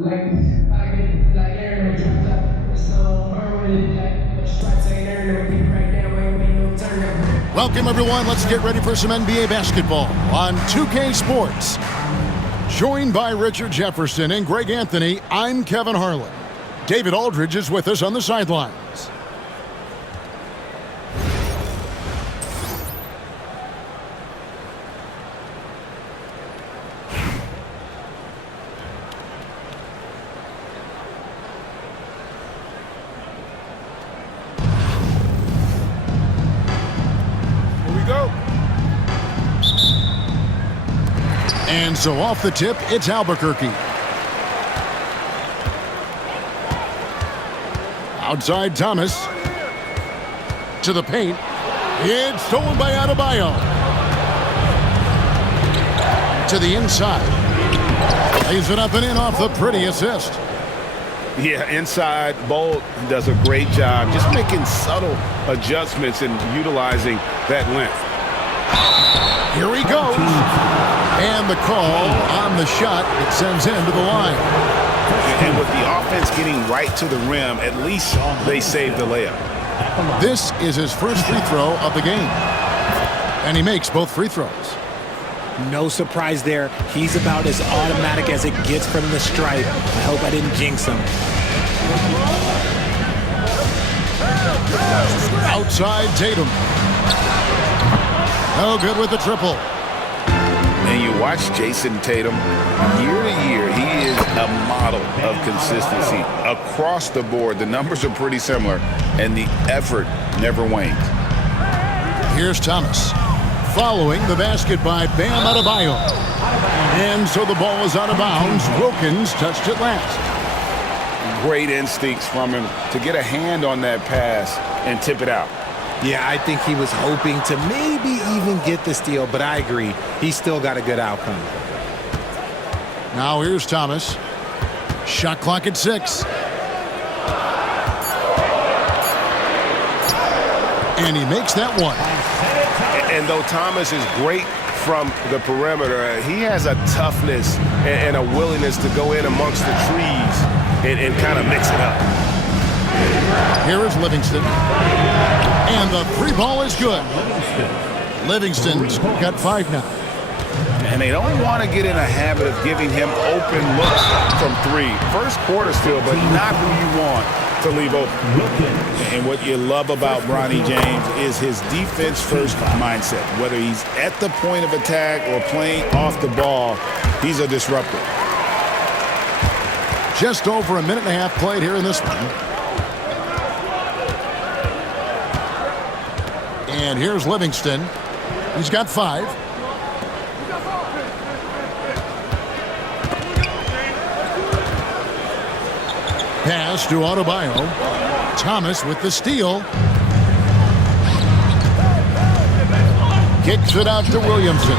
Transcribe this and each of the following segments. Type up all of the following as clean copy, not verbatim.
Welcome, everyone. Let's get ready for some NBA basketball on 2K Sports. Joined by Richard Jefferson and Greg Anthony, I'm Kevin Harlan. David Aldridge is with us on the sidelines. And so off the tip, it's Albuquerque. Outside Thomas. To the paint. It's stolen by Adebayo. To the inside. Lays it up and in off the pretty assist. Yeah, inside, Bolt does a great job just making subtle adjustments and utilizing that length. Here he goes. And the call on the shot, it sends him to the line. And with the offense getting right to the rim, at least they saved the layup. This is his first free throw of the game. And he makes both free throws. No surprise there. He's about as automatic as it gets from the stripe. I hope I didn't jinx him. Outside Tatum. No good with the triple. And you watch Jason Tatum, year to year, he is a model of consistency. Across the board, the numbers are pretty similar, and the effort never wanes. Here's Thomas. Following the basket by Bam Adebayo. And so the ball is out of bounds. Wilkins touched it last. Great instincts from him to get a hand on that pass and tip it out. Yeah, I think he was hoping to maybe even get the steal, but I agree. He still got a good outcome. Now here's Thomas. Shot clock at 6. And he makes that one. And though Thomas is great from the perimeter, he has a toughness and a willingness to go in amongst the trees and kind of mix it up. Here is Livingston. And the three ball is good. Livingston's got 5 now. And they don't want to get in a habit of giving him open looks from 3. First quarter still, but not who you want to leave open. And what you love about Bronny James is his defense-first mindset. Whether he's at the point of attack or playing off the ball, he's a disruptor. Just over a minute and a half played here in this one. And here's Livingston. He's got 5. Pass to Adebayo. Thomas with the steal. Kicks it out to Williamson.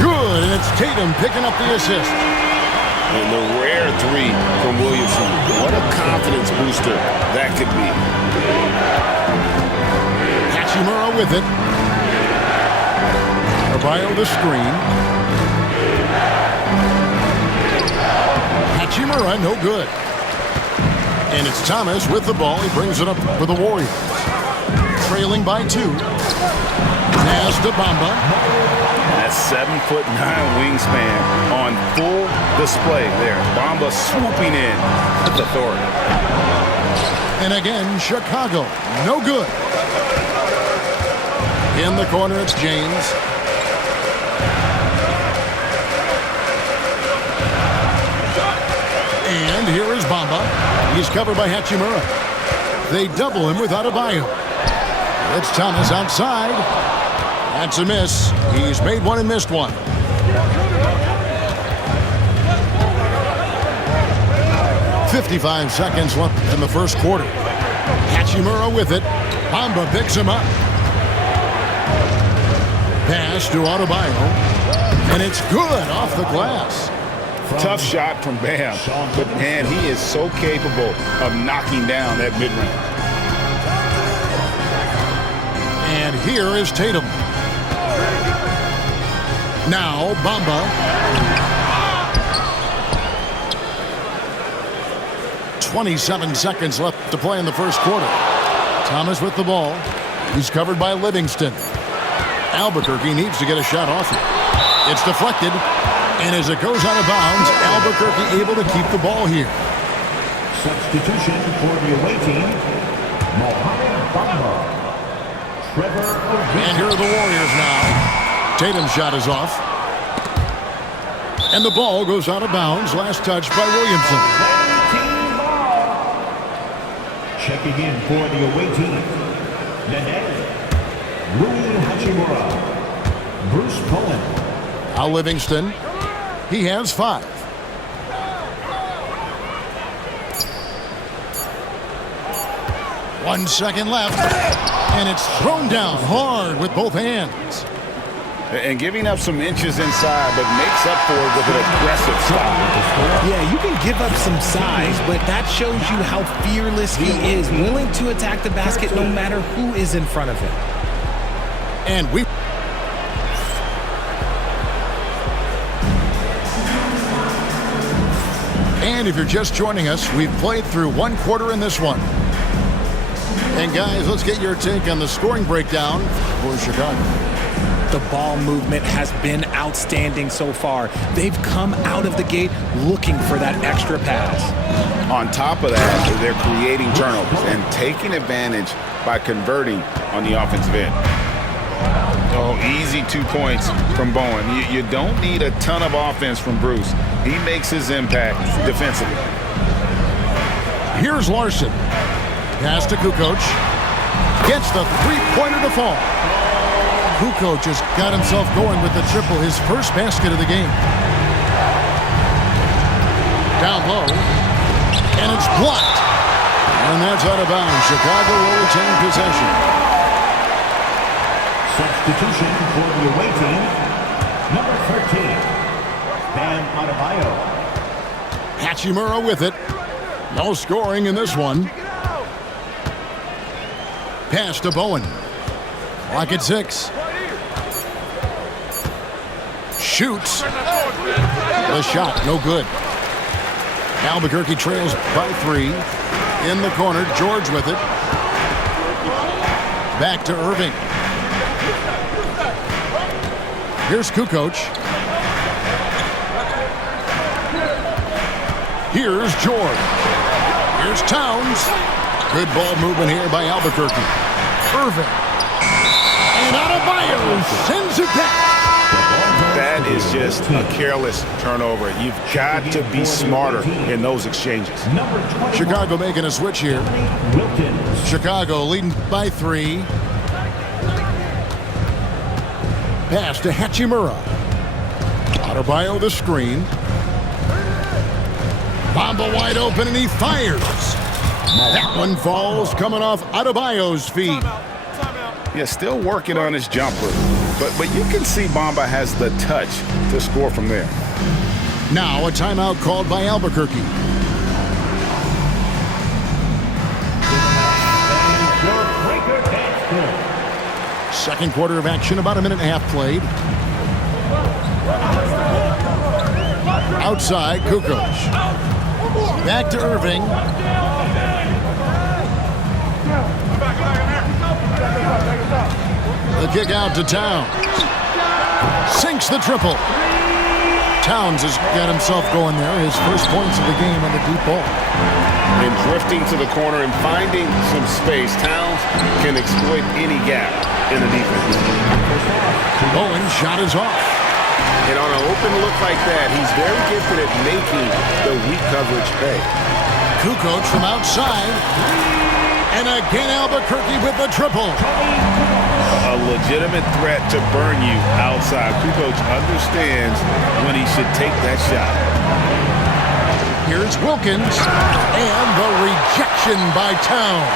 Good, and it's Tatum picking up the assist. And the rare 3 from Williamson. What a confidence booster that could be. Hachimura with it. Adebayo the screen. Hachimura no good. And it's Thomas with the ball. He brings it up for the Warriors. Trailing by 2. Pass to Bamba. That 7'9" wingspan on full display there. Bamba swooping in with authority. And again, Chicago. No good. In the corner, it's James. And here is Bamba. He's covered by Hachimura. They double him with Adebayo. It's Thomas outside. That's a miss. He's made one and missed one. "55 seconds left in the first quarter. Hachimura with it. Bamba picks him up. Pass to Adebayo. And it's good off the glass. Tough shot from Bam, but man, he is so capable of knocking down that mid-range. And here is Tatum. Now Bamba. 27 seconds left to play in the first quarter. Thomas with the ball. He's covered by Livingston. Albuquerque needs to get a shot off it. It's deflected, and as it goes out of bounds, Albuquerque able to keep the ball here. Substitution for the away team, Bamba. And here are the Warriors now. Tatum's shot is off. And the ball goes out of bounds. Last touch by Williamson. Checking in for the away team, Rui Hachimura. Bruce Cohen. Now Livingston. He has 5. One second left. And it's thrown down hard with both hands. And giving up some inches inside, but makes up for it with an aggressive style. Yeah, you can give up some size, but that shows you how fearless he is, willing to attack the basket no matter who is in front of him. And we... And if you're just joining us, we've played through one quarter in this one. And guys, let's get your take on the scoring breakdown for Chicago. The ball movement has been outstanding so far. They've come out of the gate looking for that extra pass. On top of that, they're creating turnovers and taking advantage by converting on the offensive end. Oh, easy 2 points from Bowen. You don't need a ton of offense from Bruce. He makes his impact defensively. Here's Larson. Pass to Kukoc. Gets the three-pointer to fall. Kukoc has got himself going with the triple, his first basket of the game. Down low. And it's blocked. And that's out of bounds. Chicago will retain possession. Substitution for the away team, number 13, Bam Adebayo. Hachimura with it. No scoring in this one. Pass to Bowen. Clock at 6. Shoots. The shot, no good. Albuquerque trails by 3. In the corner, George with it. Back to Irving. Here's Kukoc. Here's George. Here's Towns. Good ball movement here by Albuquerque. Irving. And Adebayo sends it back. That is just a careless turnover. You've got to be smarter in those exchanges. Chicago making a switch here. Chicago leading by 3. Pass to Hachimura. Adebayo the screen. Bamba wide open and he fires. That one falls coming off Adebayo's feet. Yeah, still working on his jumper. But you can see Bamba has the touch to score from there. Now a timeout called by Albuquerque. Second quarter of action, about a minute and a half played. Outside, Kukoc. Back to Irving. The kick out to Towns. Sinks the triple. Towns has got himself going there. His first points of the game on the deep ball. And drifting to the corner and finding some space, Towns can exploit any gap in the defense. Bowen's shot is off. And on an open look like that, he's very gifted at making the weak coverage pay. Kukoc from outside. And again, Albuquerque with the triple. A legitimate threat to burn you outside. Kukoc understands when he should take that shot. Here's Wilkins. And the rejection by Towns.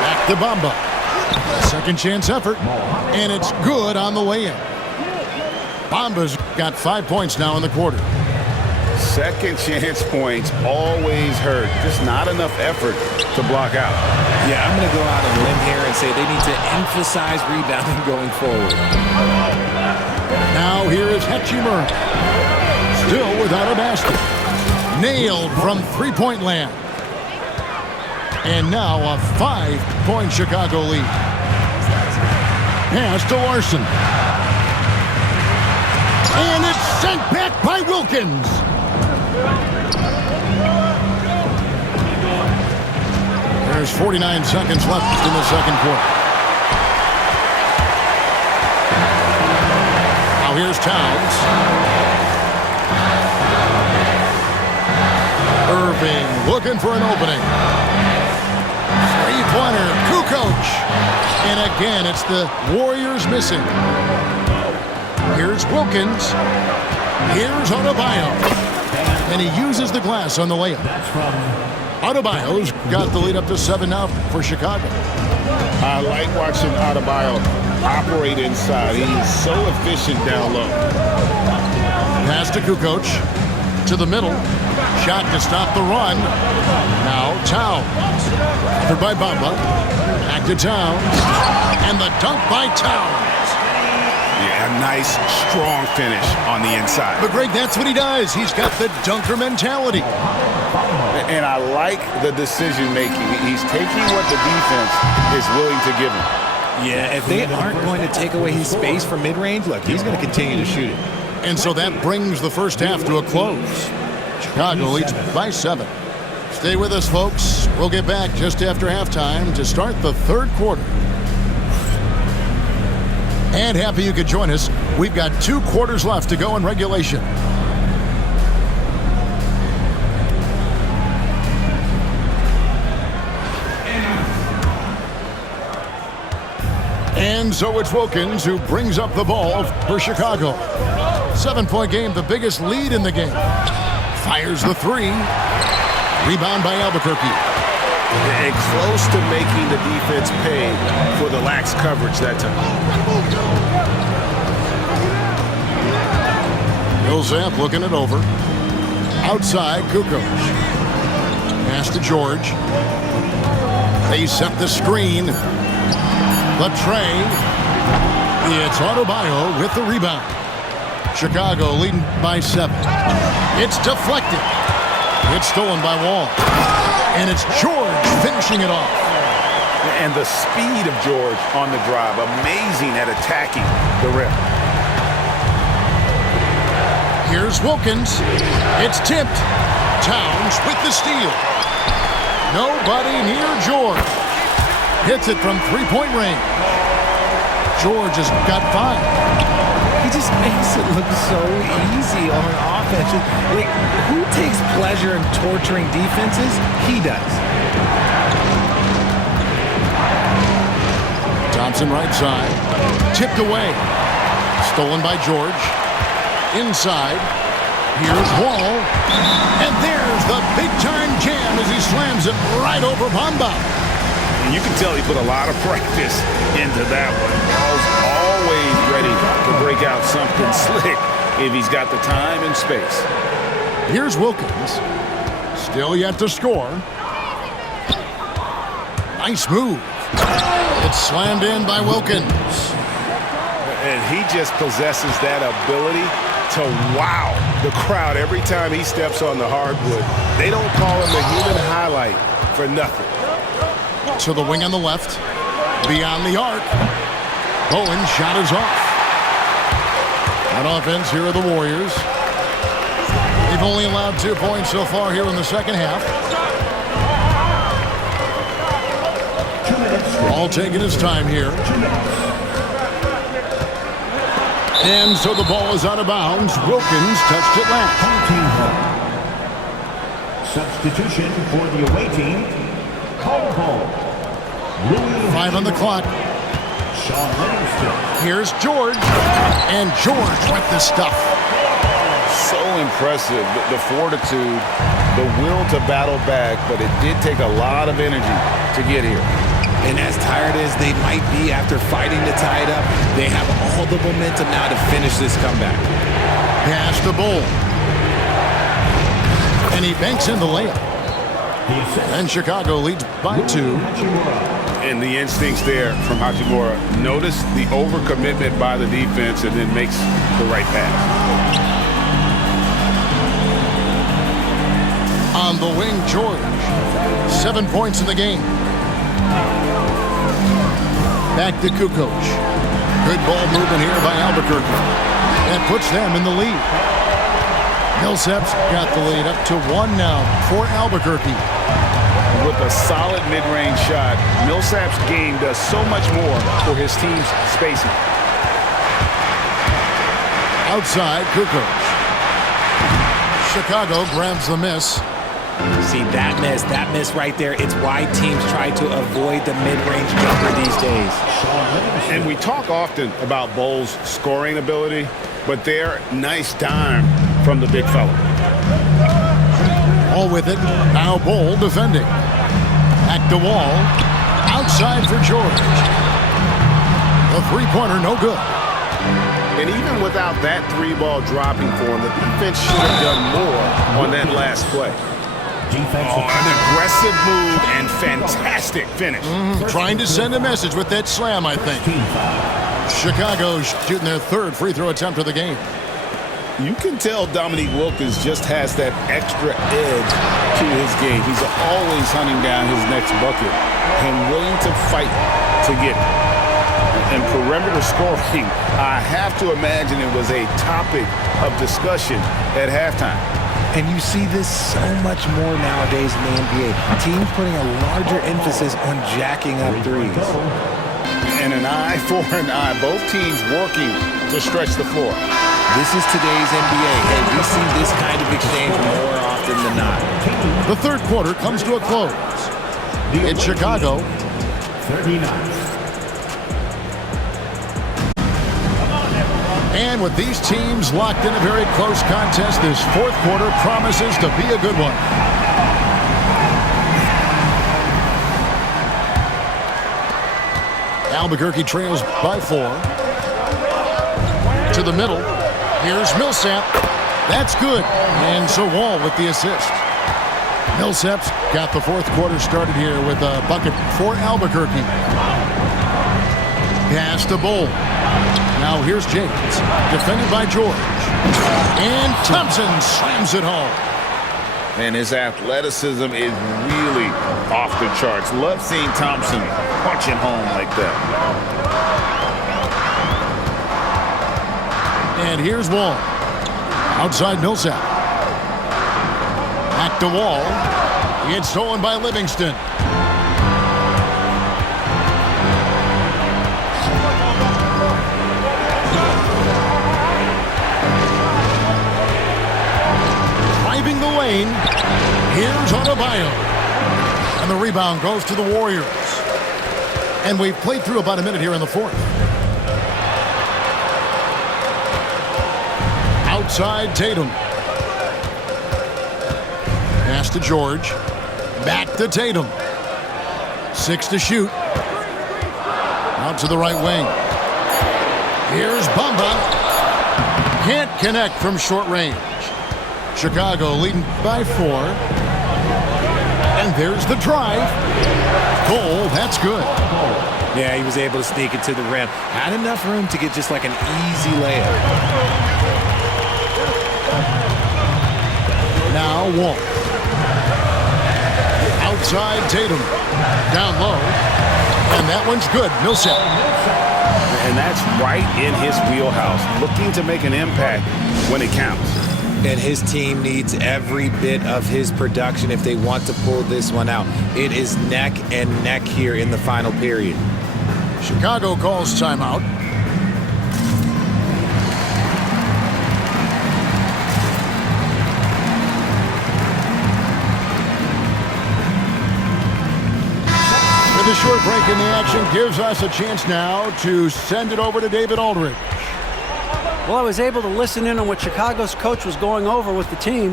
Back to Bamba. Second chance effort. And it's good on the way in. Bamba's got 5 points now in the quarter. Second chance points always hurt. Just not enough effort to block out. Yeah, I'm going to go out on a limb here and say they need to emphasize rebounding going forward. Now here is Hachimura. Still without a basket. Nailed from three-point land. And now a 5-point Chicago lead. Pass to Larson. And it's sent back by Wilkins. There's 49 seconds left in the second quarter. Now here's Towns. Irving looking for an opening. Three-pointer, Kukoc. And again, it's the Warriors missing. Here's Wilkins. Here's Adebayo. And he uses the glass on the layup. Adebayo's got the lead up to 7 now for Chicago. I like watching Adebayo operate inside. He's so efficient down low. Pass to Kukoc. To the middle. Shot to stop the run. Now Towns. Covered by Bamba. Back to Towns. And the dunk by Towns. Yeah, a nice, strong finish on the inside. But Greg, that's what he does. He's got the dunker mentality. And I like the decision making. He's taking what the defense is willing to give him. Yeah, if they aren't going to take away his space from mid-range, look, he's going to continue to shoot it. And so that brings the first half to a close. Chicago leads by 7. Stay with us, folks. We'll get back just after halftime to start the third quarter. And happy you could join us. We've got 2 quarters left to go in regulation. And so it's Wilkins who brings up the ball for Chicago. 7-point game, the biggest lead in the game. Fires the 3. Rebound by Albuquerque. And close to making the defense pay for the lax coverage that time. Millsap looking it over. Outside, Kukoc. Pass to George. They set the screen. The tray. It's Adebayo with the rebound. Chicago leading by 7. It's deflected. It's stolen by Wall. And it's George finishing it off. And the speed of George on the drive. Amazing at attacking the rim. Here's Wilkins. It's tipped. Towns with the steal. Nobody near George. Hits it from three-point range. George has got 5. He just makes it look so easy on offense. Like, who takes pleasure in torturing defenses? He does. Thompson right side. Tipped away. Stolen by George. Inside. Here's Wall. And there's the big-time jam as he slams it right over Bamba. And you can tell he put a lot of practice into that one. Ball's always ready to break out something slick if he's got the time and space. Here's Wilkins. Still yet to score. Nice move. It's slammed in by Wilkins. And he just possesses that ability to wow the crowd every time he steps on the hardwood. They don't call him the human highlight for nothing. To the wing on the left. Beyond the arc. Bowen's shot is off. On offense, here are the Warriors. They've only allowed 2 points so far here in the second half. All taking his time here. And so the ball is out of bounds. Wilkins touched it last. Substitution for the away team. Call. 5 on the clock. Here's George. And George with the stuff. So impressive. The fortitude, the will to battle back, but it did take a lot of energy to get here. And as tired as they might be after fighting to tie it up, they have all the momentum now to finish this comeback. Pass to Bull. And he banks in the layup. And Chicago leads by 2. And the instincts there from Hachimura. Notice the overcommitment by the defense and then makes the right pass. On the wing, George. 7 points in the game. Back to Kukoc. Good ball movement here by Albuquerque. That puts them in the lead. Millsap's got the lead up to 1 now for Albuquerque. With a solid mid-range shot, Millsap's game does so much more for his team's spacing. Outside, Kukoc. Chicago grabs the miss. See, that miss right there, it's why teams try to avoid the mid-range jumper these days. And we talk often about Bull's scoring ability, but they're nice dime from the big fella. All with it. Now Bull defending. Back to Wall. Outside for George. The three-pointer, no good. And even without that three-ball dropping for him, the defense should have done more on that last play. An aggressive move and fantastic finish. Trying to send a message with that slam, I think. Chicago shooting their third free throw attempt of the game. You can tell Dominique Wilkins just has that extra edge to his game. He's always hunting down his next bucket and willing to fight to get it. And perimeter scoring, I have to imagine it was a topic of discussion at halftime. And you see this so much more nowadays in the NBA. Teams putting a larger emphasis on jacking up threes. And an eye for an eye. Both teams working to stretch the floor. This is today's NBA. Hey, we see this kind of exchange more often than not. The third quarter comes to a close. In Chicago, 39. and with these teams locked in a very close contest, this fourth quarter promises to be a good one. Albuquerque trails by 4. To the middle. Here's Millsap. That's good. And so Wall with the assist. Millsap's got the fourth quarter started here with a bucket for Albuquerque. Pass to Bull. Now here's James. Defended by George. And Thompson slams it home. And his athleticism is really off the charts. Love seeing Thompson punching home like that. And here's Wall. Outside Millsap. Back to Wall. It's stolen by Livingston. Driving the lane. Here's Adebayo. And the rebound goes to the Warriors. And we've played through about a minute here in the fourth. Outside Tatum. Pass to George. Back to Tatum. 6 to shoot. Out to the right wing. Here's Bamba. Can't connect from short range. Chicago leading by 4. And there's the drive. Cole, that's good. Yeah, he was able to sneak it to the rim. Had enough room to get just like an easy layup. Now Wall. Outside Tatum. Down low. And that one's good. Millsap. And that's right in his wheelhouse. Looking to make an impact when it counts. And his team needs every bit of his production if they want to pull this one out. It is neck and neck here in the final period. Chicago calls timeout. With a short break in the action gives us a chance now to send it over to David Aldridge. Well, I was able to listen in on what Chicago's coach was going over with the team.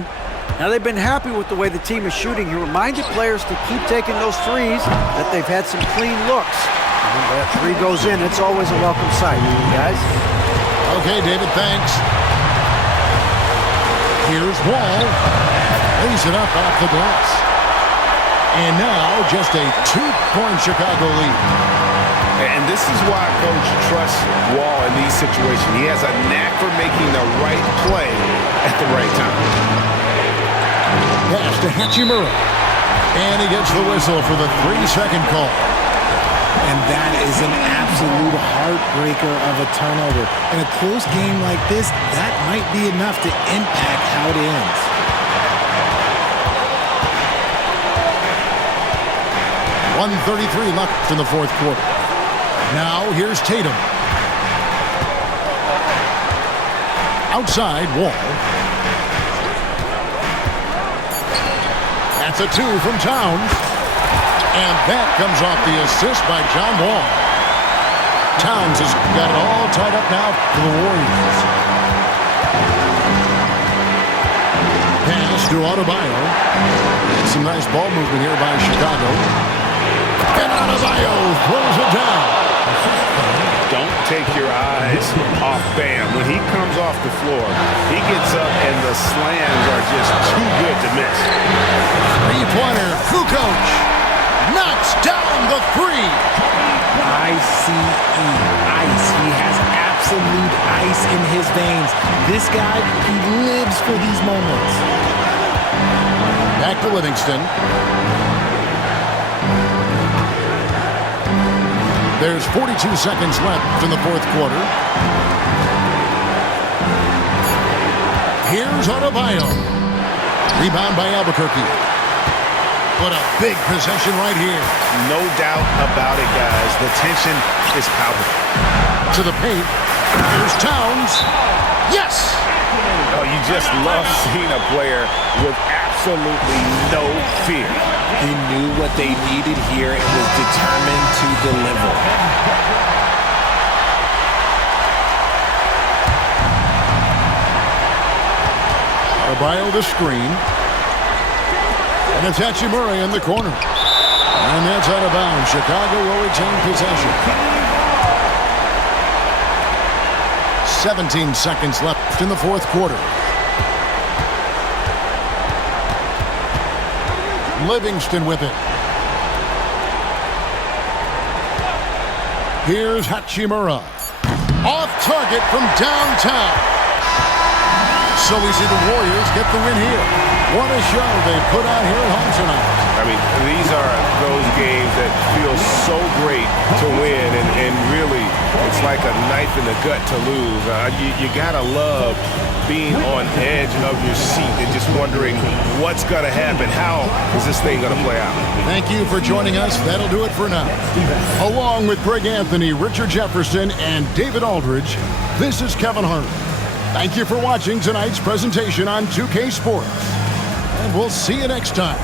Now, they've been happy with the way the team is shooting. He reminded players to keep taking those threes, that they've had some clean looks. And when that three goes in, it's always a welcome sight, guys. Okay, David, thanks. Here's Wall. Lays it up off the glass. And now just a 2-point Chicago lead. And this is why Coach trusts Wall in these situations. He has a knack for making the right play at the right time. Pass to Hachimura. And he gets the whistle for the 3-second call. And that is an absolute heartbreaker of a turnover. In a close game like this, that might be enough to impact how it ends. .133 left in the fourth quarter. Now here's Tatum. Outside, Wall. That's a 2 from Towns. And that comes off the assist by John Wall. Towns has got it all tied up now for the Warriors. Pass to Adebayo. Some nice ball movement here by Chicago. And Adebayo throws it down. Don't take your eyes off Bam. When he comes off the floor, he gets up and the slams are just too good to miss. Three-pointer, Kukoc knocks down the 3. ICE, ice. He has absolute ice in his veins. This guy, he lives for these moments. Back to Livingston. There's 42 seconds left in the fourth quarter. Here's Adebayo. Rebound by Albuquerque. What a big possession right here. No doubt about it, guys. The tension is palpable. To the paint. Here's Towns. Yes! Oh, you just love seeing a player with absolutely no fear. He knew what they needed here and was determined to deliver. Adebayo the screen. And it's Hachimura in the corner. And that's out of bounds. Chicago will retain possession. 17 seconds left in the fourth quarter. Livingston with it. Here's Hachimura. Off target from downtown. So we see the Warriors get the win here. What a show they put on here at home tonight. I mean, these are those games that feel so great to win, and really, it's like a knife in the gut to lose. You gotta love being on edge of your seat and just wondering what's gonna happen. How is this thing gonna play out? Thank you for joining us. That'll do it for now. Along with Greg Anthony, Richard Jefferson, and David Aldridge, this is Kevin Harlan. Thank you for watching tonight's presentation on 2K Sports. And we'll see you next time.